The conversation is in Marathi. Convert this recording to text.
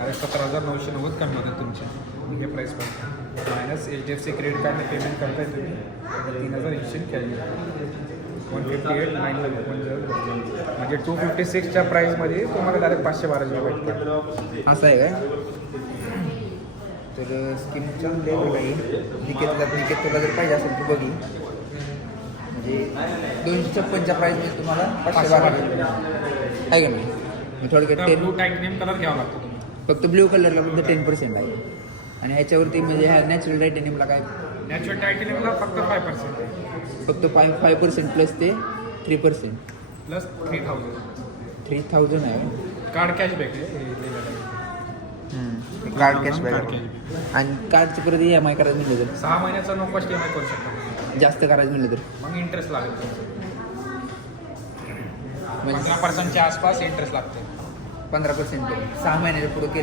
17,990 कमी होतं तुमचे हे प्राईस पण मायनस HDFC क्रेडिट कार्डने पेमेंट करताय तुम्ही 3,080 कॅरी 158,911 म्हणजे 256च्या प्राईसमध्ये तुम्हाला डायरेक्ट 512 GB भेटतात. असं आहे काय? तर स्किनच्या लेवल आहे निकेत तुला जर पाहिजे असेल तर बघी म्हणजे 256च्या प्राईसमध्ये तुम्हाला 512 आहे का नाही. थोडक्यात ब्लू टायटनियम कलर घ्यावा लागतो तुम्हाला. फक्त ब्ल्यू कलरला फक्त 10% आहे आणि ह्याच्यावरती म्हणजे ह्या नॅचरल टायटॅनियमला काय नॅचरल टायटनियमला फक्त 5% आहे फक्त 5% प्लस ते 3% प्लस 3,000 आहे कार्ड कॅशबॅक आहे कार्ड कॅशबॅक आणि कार्डची परत EMI करायचं म्हणलं तर 6 महिन्याचा नो कॉस्ट EMI करू शकता जास्त करायचं म्हणलं तर मग इंटरेस्ट लागेल म्हणजे 15%च्या आसपास इंटरेस्ट लागते 15% 6 महिन्याच्या पुढे